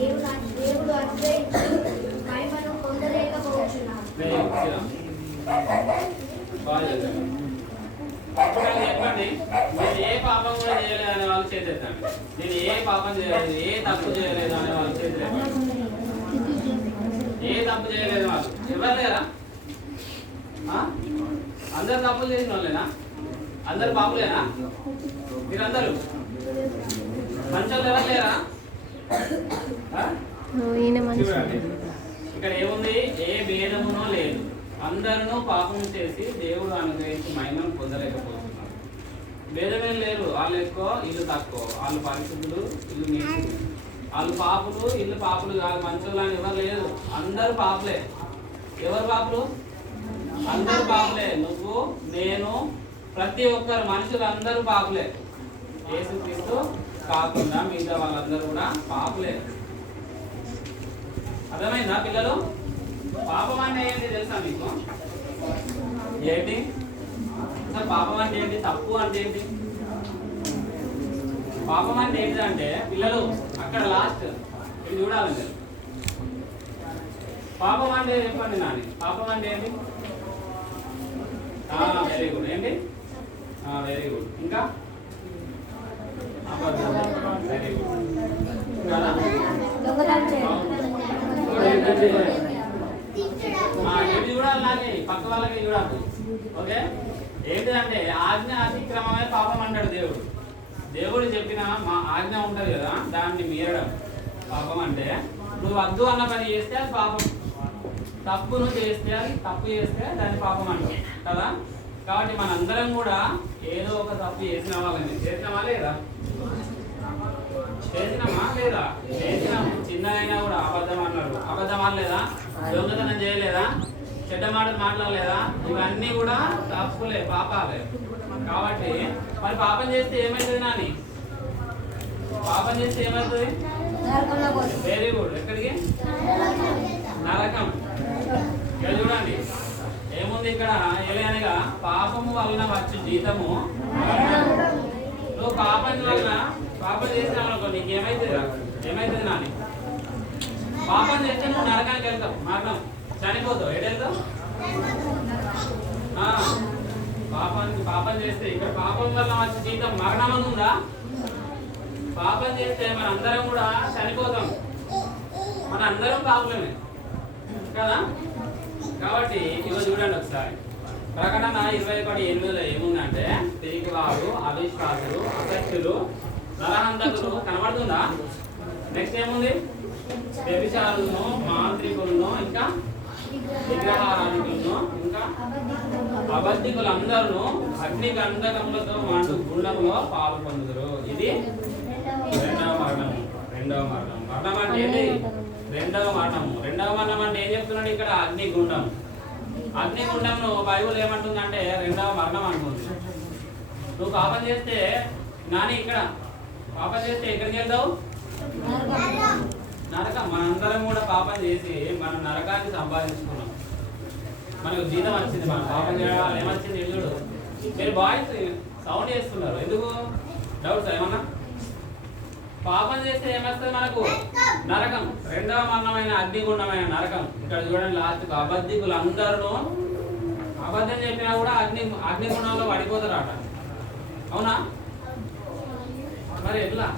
దేవుడు అనుగ్రహించి మహిమను పొందలేకపోతున్నాను. చెప్పండి, నేను ఏ పాపం కూడా చేయలేదు అనే వాళ్ళు చేసేద్దాండి. నేను ఏ పాపం చేయలేదు, ఏ తప్పు చేయలేదు అనే వాళ్ళు చేసేది. ఏ తప్పు చేయలేదు వాళ్ళు ఎవరు లేరా? అందరు తప్పులు చేసిన వాళ్ళేనా? అందరు పాపులేనా? మీరందరూ మంచి వాళ్ళు ఎవరు లేరా? ఇక్కడ ఏముంది? ఏ భేదమునో లేదు, అందరూ పాపం చేసి దేవుడు అనుగ్రహించి మహిమను పొందలేకపోతున్నారు. భేదమేం లేరు. వాళ్ళు ఎక్కువ, ఇల్లు తక్కువ. వాళ్ళు పరిశుద్ధులు, ఇల్లు నీచులు. వాళ్ళు పాపులు, ఇల్లు పాపులు కాదు. మంచోళ్ళు అని ఎవరు లేదు, అందరూ పాపులే. ఎవరు పాపులు? అందరూ పాపులే. నువ్వు, నేను, ప్రతి ఒక్కరు మనుషులు అందరూ పాపులే. యేసుక్రీస్తు కాకుండా మిగతా వాళ్ళందరూ కూడా పాపులే. అర్థమైందా పిల్లలు? పాపం అంటే ఏంటి తెలుసా మీకు? ఏంటి సార్ పాపం అంటే ఏంటి? తప్పు అంటే ఏంటి? పాపం అంటే ఏంటిదంటే పిల్లలు అక్కడ లాస్ట్ ఇది చూడాలి మీరు. పాపం అంటే చెప్పండి నాని. పాపం అంటే ఏంటి? Very good. ఏంటి? Very good. ఇంకా వెరీ గుడ్. ఏంటి చూడాలి నాని? పక్క వాళ్ళకి చూడాలి. ఓకే, ఏంటిదంటే ఆజ్ఞ అతిక్రమమే పాపం అంటాడు దేవుడు. దేవుడు చెప్పిన మా ఆజ్ఞ ఉంటది కదా, దాన్ని మీరడం పాపం. అంటే నువ్వు వద్దు అన్న పని చేస్తే అది పాపం. తప్పును చేస్తే, అది తప్పు చేస్తే దాన్ని పాపం అంటాం కదా. కాబట్టి మనందరం కూడా ఏదో ఒక తప్పు చేసిన వాళ్ళని. చేసినామా లేదా? చేసినామా లేదా? చేసినాము. చిన్నదైనా కూడా అబద్ధం అన్నాడు, అబద్ధం అనలేదా? దొంగతనం చేయలేదా? చెడ్డ మాటలు మాట్లాడలేదా? ఇవన్నీ కూడా తప్పులే, పాపాలే. కాబట్టి మరి పాపం చేస్తే ఏమవుతుంది నాని? పాపం చేస్తే ఏమవుతుంది? Very good. ఎక్కడికి? నరకం. ఇక్కడ చూడండి ఏముంది ఇక్కడ? ఏలనగా పాపము వలన వచ్చు జీతము. నువ్వు పాపం వలన పాపం చేసినావు నీకు ఏమైతుంది? ఏమైతుంది నాని? పాపం చేస్తే నువ్వు నరకానికి వెళ్తావు, మరణం, చనిపోతావు. ఏడెళ్తావు? పాపం చేస్తే ఇక్కడ పాపం వల్ల వచ్చే జీతం మరణం అని ఉందా? పాపం చేస్తే మన అందరం కూడా చనిపోతాం. మన అందరం పాపలమే కదా. కాబట్టి ఇవో చూడండి ఒకసారి. ప్రకటన 21:8 ఏముందంటే తిరిగివారు, అవిశ్వాసులు, అసత్యులు, నరహంతకులు. కనబడుతుందా? నెక్స్ట్ ఏముంది? వ్యభిచారులను, మాంత్రికులను, ఇంకా విగ్రహారాధికులను, ఇంకా అబద్ధికులందరూ అగ్ని గంధకములతో మండు గుండంలో పాలు పొందుదురు. ఇది రెండవ మరణము. రెండవ మరణం. మరణం అంటే ఏంటి? రెండవ మరణము. రెండవ మరణం అంటే ఏం చెప్తున్నాడు ఇక్కడ? అగ్నిగుండం. అగ్నిగుండంను బైబుల్ ఏమంటుందంటే రెండవ మరణం అంటుంది. నువ్వు పాపం చేస్తే నాని ఇక్కడ పాపం చేస్తే ఎక్కడికి వెళ్తావు? నరకం. మనందరం కూడా పాపం చేసి మనం నరకాన్ని సంపాదించుకున్నాం. మనకు జీతం వచ్చింది. మనం పాపం చేయడం ఏమొచ్చింది? ఎల్లుడు మీరు బాయ్స్ సౌండ్ చేస్తున్నారు ఎందుకు? డౌట్స్ ఏమన్నా? పాపం చేస్తే ఏమొస్తుంది మనకు? నరకం. రెండవ మరణమైన అగ్నిగుండమైన నరకం. ఇక్కడ చూడండి లాస్ట్కు అబద్ధికులు అందరూ అబద్ధం చెప్పినా కూడా అగ్నిగుండంలో పడిపోతారట. అవునా? మరి ఎట్లా?